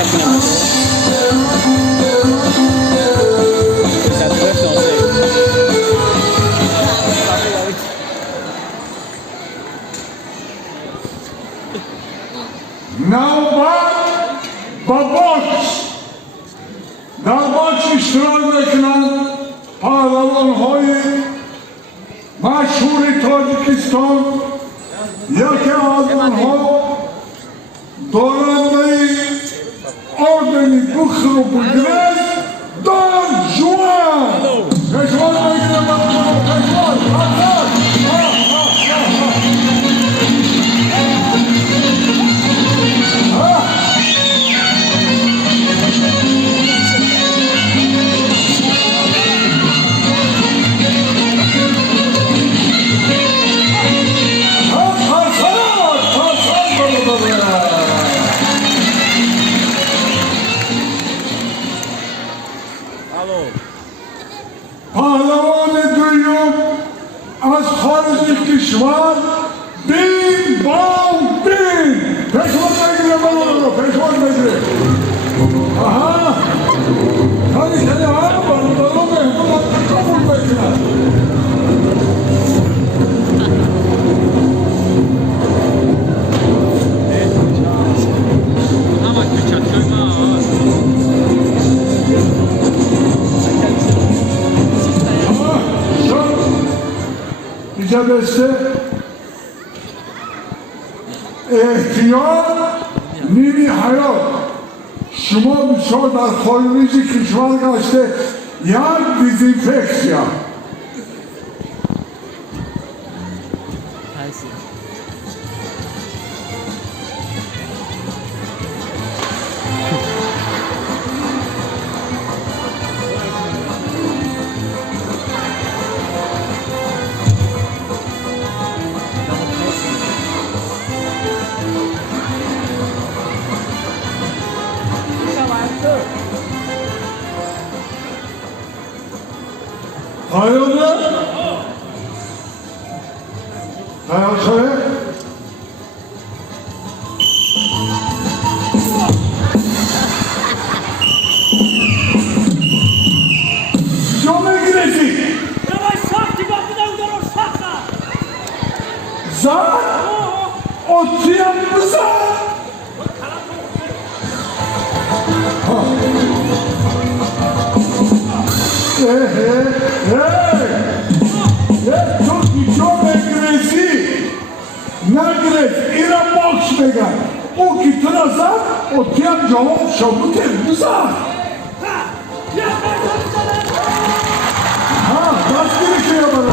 Navbat Baboç Navbat iştirak edilen Pahlavonhoy Maşhuri Tojikistan Yake Azmanho Dorandayı Ordeni Bukhru Bugres Don Juan Peşman Peşman Pahlavon duyup az harcı kişvar bin bal bin peşman begire bana peşman begire aha hadi seni ha bana mehmur kabul bekler ama küçük köyma İcabetse ehtiyar nimi hayat şuma bir dar koyunucu kişvar kaçtı ya dezinfeksiya hayırlı hayırlı Jome giresi Zat Otiyamıza çok agresi nagres ira box mega o ki traza o tiyam cevap şabu tembiza ha başka bir şey yapalım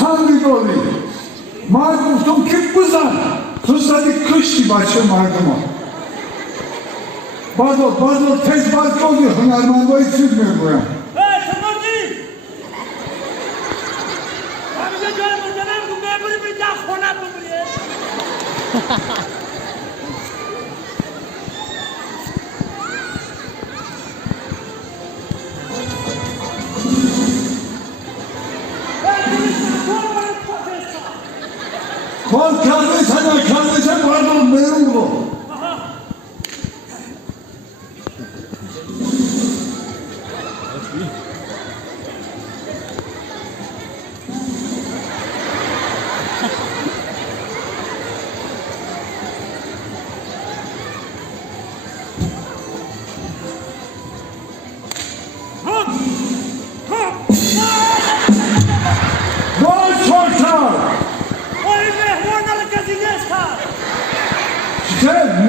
Sandık Margum'tum kim buzan? Kızladı kıştı başı Margum'a. Bazı tez bazı oluyor. Hünermanlığı hiç sürmüyor buraya. Hey, tamam değil. Abi de canım o zaman bu memuru bir daha konak mı buraya? Kol kardeşe pardon memuru.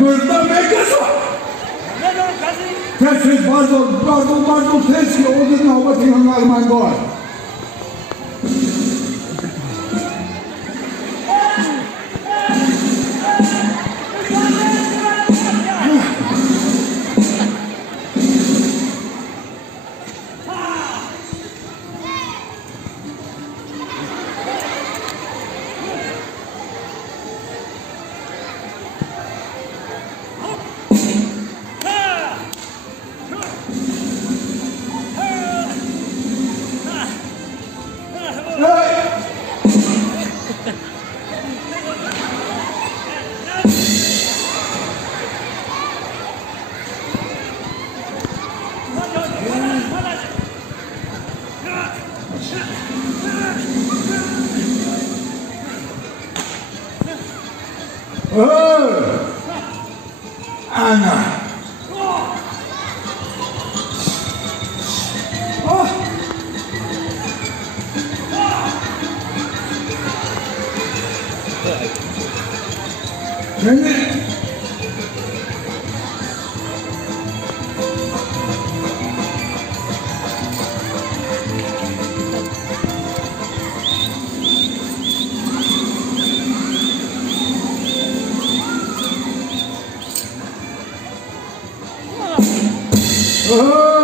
Mırda megasa. Tez pardon tez ki o gün hava tihanlar mangoy. Ana. Ah. Seni Oh.